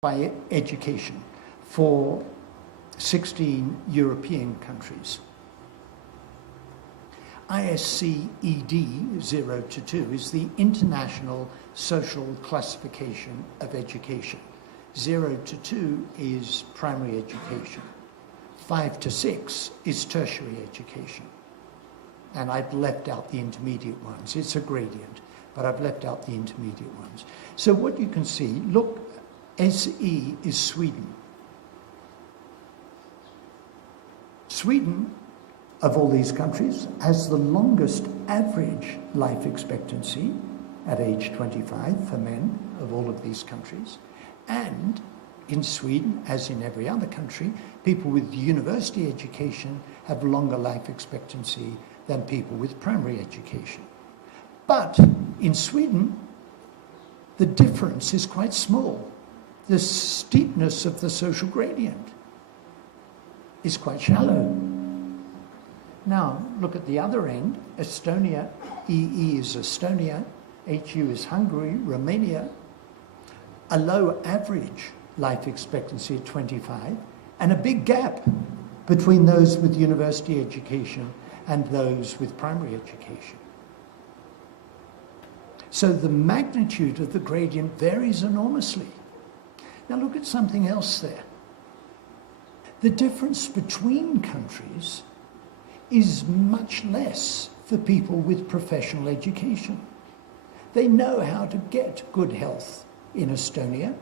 by education for 16 European countries. ISCED 0 to 2 is the International Social Classification of Education. 0 to 2 is primary education. 5 to 6 is tertiary education. And I've left out the intermediate ones. It's a gradient, but I've left out the intermediate ones. So what you can see, look, SE is Sweden. Sweden, of all these countries, has the longest average life expectancy at age 25 for men of all of these countries. And in Sweden, as in every other country, people with university education have longer life expectancy than people with primary education. But in Sweden, the difference is quite small. The steepness of the social gradient is quite shallow. Now, look at the other end. Estonia, EE is Estonia, HU is Hungary, Romania. A low average life expectancy at 25, and a big gap between those with university education and those with primary education. So the magnitude of the gradient varies enormously. Now look at something else there. The difference between countries is much less for people with professional education. They know how to get good health in Estonia.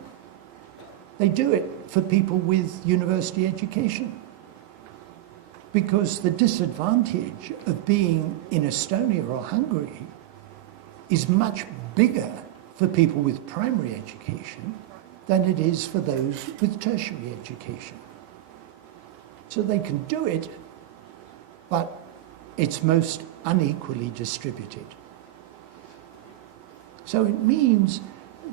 They do it for people with university education. Because the disadvantage of being in Estonia or Hungary is much bigger for people with primary education than it is for those with tertiary education. So they can do it, but it's most unequally distributed. So it means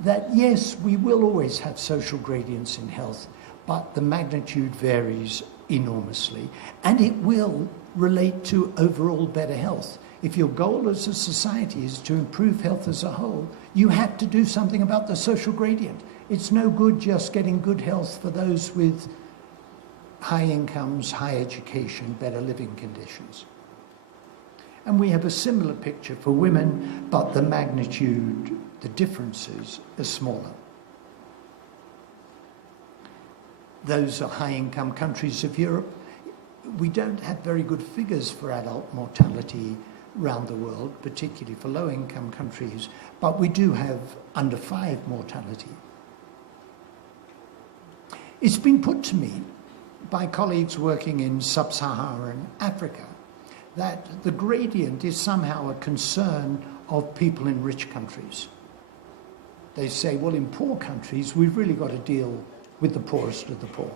that, yes, we will always have social gradients in health, but the magnitude varies enormously, and it will relate to overall better health. If your goal as a society is to improve health as a whole, you have to do something about the social gradient. It's no good just getting good health for those with high incomes, high education, better living conditions. And we have a similar picture for women, but the magnitude, the differences are smaller. Those are high-income countries of Europe. We don't have very good figures for adult mortality around the world, particularly for low-income countries, but we do have under 5 mortality. It's been put to me by colleagues working in sub-Saharan Africa that the gradient is somehow a concern of people in rich countries. They say, well, in poor countries, we've really got to deal with the poorest of the poor.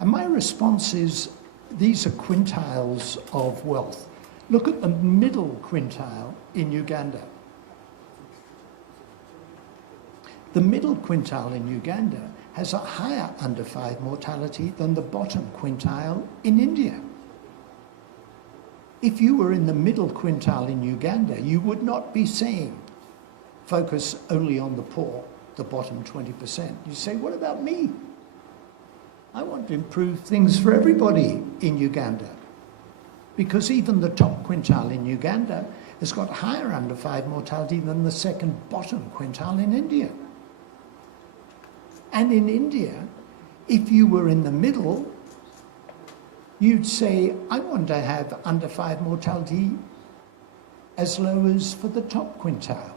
And my response is, these are quintiles of wealth. Look at the middle quintile in Uganda. The middle quintile in Uganda has a higher under 5 mortality than the bottom quintile in India. If you were in the middle quintile in Uganda, you would not be saying, focus only on the poor, the bottom 20%. You say, what about me? I want to improve things for everybody in Uganda. Because even the top quintile in Uganda has got higher under 5 mortality than the second bottom quintile in India. And in India, if you were in the middle, you'd say, I want to have under 5 mortality as low as for the top quintile.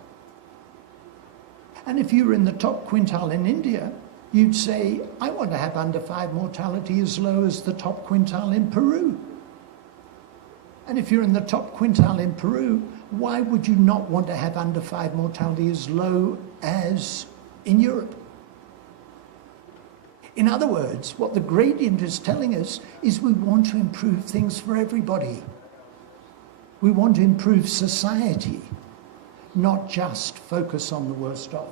And if you were in the top quintile in India, you'd say, I want to have under 5 mortality as low as the top quintile in Peru. And if you're in the top quintile in Peru, why would you not want to have under 5 mortality as low as in Europe? In other words, what the gradient is telling us is we want to improve things for everybody. We want to improve society, not just focus on the worst off.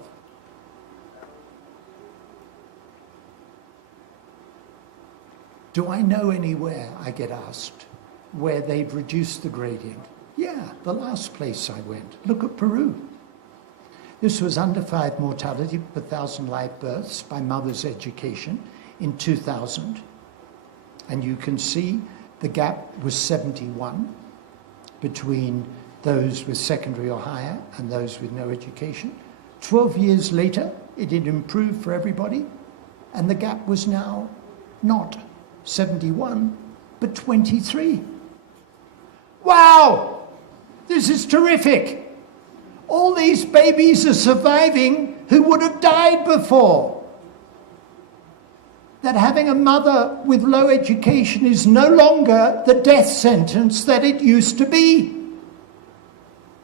Do I know anywhere, I get asked, where they've reduced the gradient? Yeah, the last place I went. Look at Peru. This was under 5 mortality per 1,000 live births by Mother's Education in 2000. And you can see the gap was 71 between those with secondary or higher and those with no education. 12 years later, it had improved for everybody, and the gap was now not 71, but 23. Wow! This is terrific! All these babies are surviving who would have died before. That having a mother with low education is no longer the death sentence that it used to be.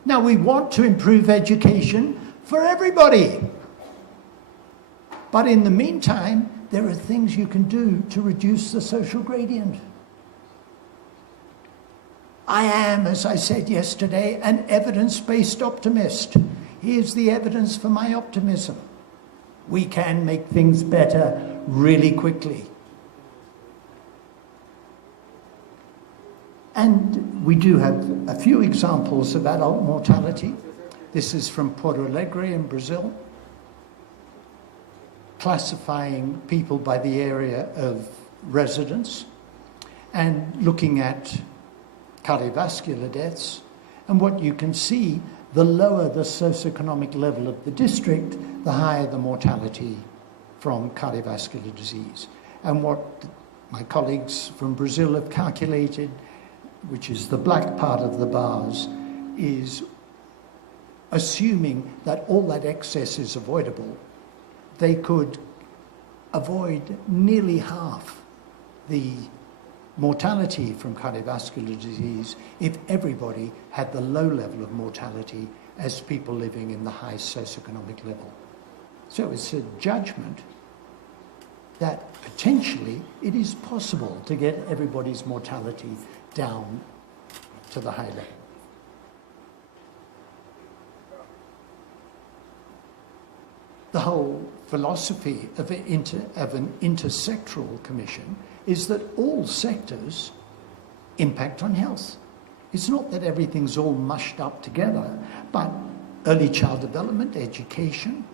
Now, we want to improve education for everybody. But in the meantime, there are things you can do to reduce the social gradient. I am, as I said yesterday, an evidence-based optimist. Here's the evidence for my optimism. We can make things better really quickly. And we do have a few examples of adult mortality. This is from Porto Alegre in Brazil, classifying people by the area of residence and looking at cardiovascular deaths. And what you can see, the lower the socioeconomic level of the district, the higher the mortality from cardiovascular disease. And what my colleagues from Brazil have calculated, which is the black part of the bars, is assuming that all that excess is avoidable, they could avoid nearly half the mortality from cardiovascular disease if everybody had the low level of mortality as people living in the high socioeconomic level. So it's a judgment that potentially it is possible to get everybody's mortality down to the high level. The whole philosophy of an intersectoral commission is that all sectors impact on health. It's not that everything's all mushed up together, but early child development, education,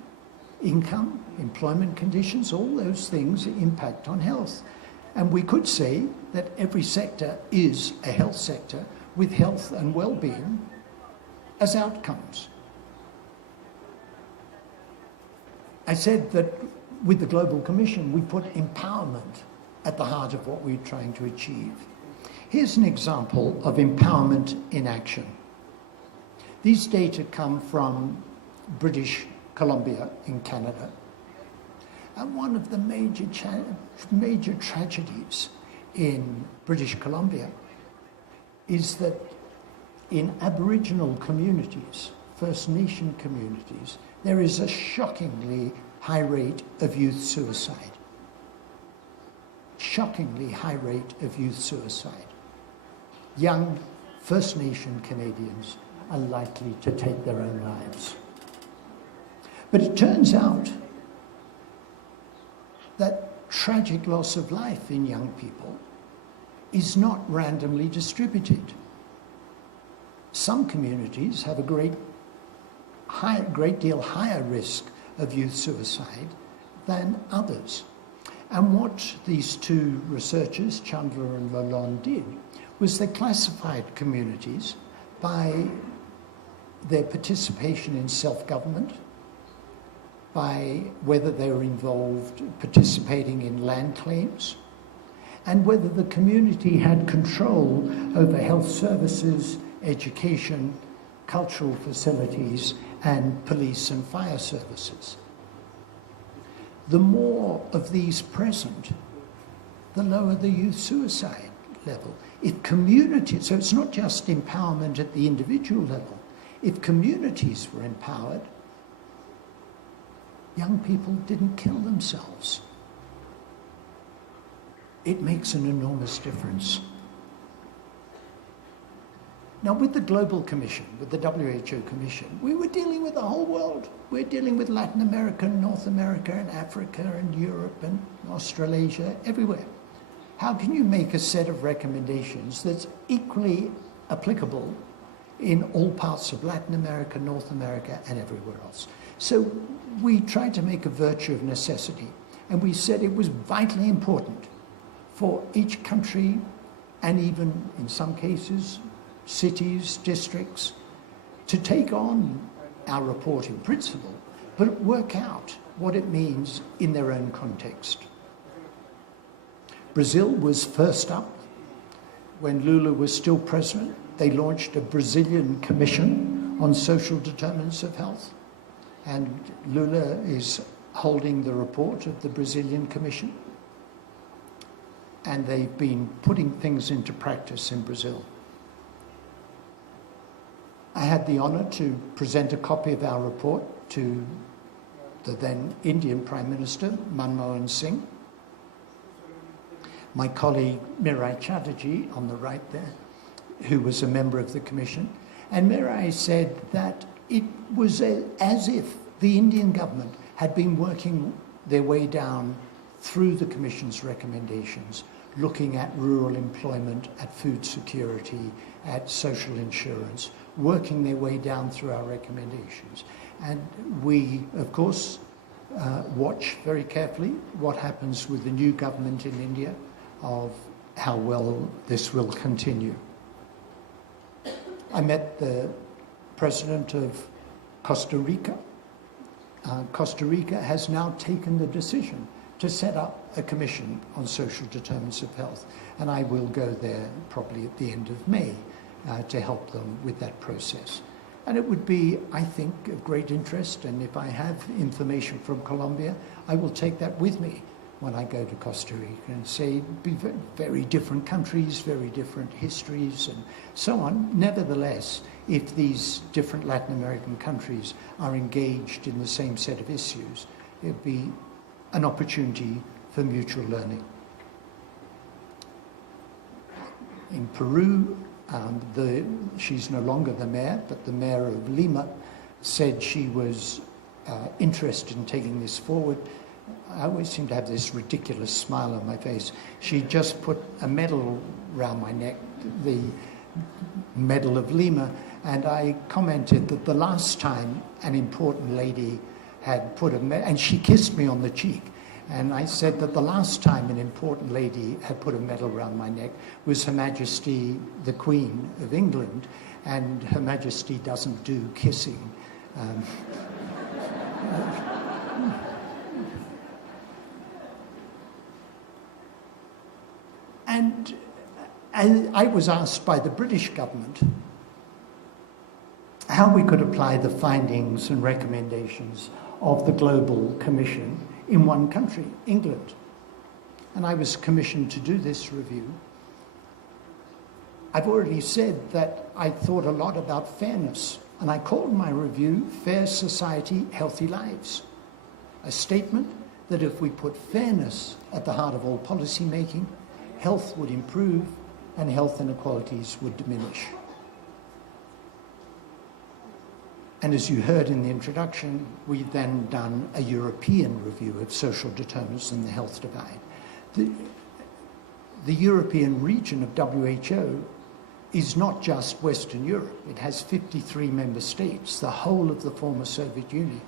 income, employment conditions, all those things impact on health. And we could say that every sector is a health sector with health and well-being as outcomes. I said that with the Global Commission, we put empowerment at the heart of what we're trying to achieve. Here's an example of empowerment in action. These data come from British Columbia in Canada. And one of the major tragedies in British Columbia is that in Aboriginal communities, First Nation communities, there is a shockingly high rate of youth suicide. Shockingly high rate of youth suicide. Young First Nation Canadians are likely to take their own lives. But it turns out that tragic loss of life in young people is not randomly distributed. Some communities have a great deal higher risk of youth suicide than others. And what these two researchers, Chandler and Lalonde, did was they classified communities by their participation in self-government, by whether they were involved participating in land claims, and whether the community had control over health services, education, cultural facilities, and police and fire services. The more of these present, the lower the youth suicide level. If communities, so it's not just empowerment at the individual level, if communities were empowered, young people didn't kill themselves. It makes an enormous difference. Now, with the Global Commission, with the WHO Commission, we were dealing with the whole world. We're dealing with Latin America, North America, and Africa, and Europe, and Australasia, everywhere. How can you make a set of recommendations that's equally applicable in all parts of Latin America, North America, and everywhere else. So we tried to make a virtue of necessity, and we said it was vitally important for each country, and even in some cases, cities, districts, to take on our report in principle, but work out what it means in their own context. Brazil was first up. When Lula was still president, they launched a Brazilian Commission on Social Determinants of Health, and Lula is holding the report of the Brazilian Commission, and they've been putting things into practice in Brazil. I had the honour to present a copy of our report to the then Indian Prime Minister, Manmohan Singh. My colleague Mirai Chatterjee, on the right there, who was a member of the Commission. And Mirai said that it was as if the Indian government had been working their way down through the Commission's recommendations, looking at rural employment, at food security, at social insurance, working their way down through our recommendations. And we, of course, watch very carefully what happens with the new government in India, of how well this will continue. I met the president of Costa Rica. Costa Rica has now taken the decision to set up a commission on social determinants of health, and I will go there probably at the end of May to help them with that process. And it would be, I think, of great interest, and if I have information from Colombia, I will take that with me when I go to Costa Rica and say, be very different countries, very different histories, and so on. Nevertheless, if these different Latin American countries are engaged in the same set of issues, it would be an opportunity for mutual learning. In Peru, she's no longer the mayor, but the mayor of Lima said she was interested in taking this forward. I always seem to have this ridiculous smile on my face. She just put a medal around my neck, the Medal of Lima, and I commented that the last time an important lady had put a medal, and she kissed me on the cheek, and I said that the last time an important lady had put a medal around my neck was Her Majesty the Queen of England, and Her Majesty doesn't do kissing. And I was asked by the British government how we could apply the findings and recommendations of the Global Commission in one country, England. And I was commissioned to do this review. I've already said that I thought a lot about fairness, and I called my review Fair Society, Healthy Lives, a statement that if we put fairness at the heart of all policy making, health would improve and health inequalities would diminish. And as you heard in the introduction, we've then done a European review of social determinants and the health divide. The European region of WHO is not just Western Europe. It has 53 member states, the whole of the former Soviet Union.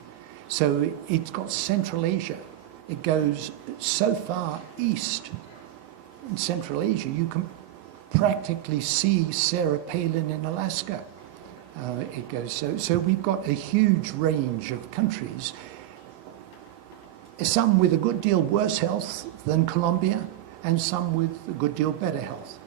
So it's got Central Asia. It goes so far east in Central Asia, you can practically see Sarah Palin in Alaska. It goes so we've got a huge range of countries, some with a good deal worse health than Colombia, and some with a good deal better health.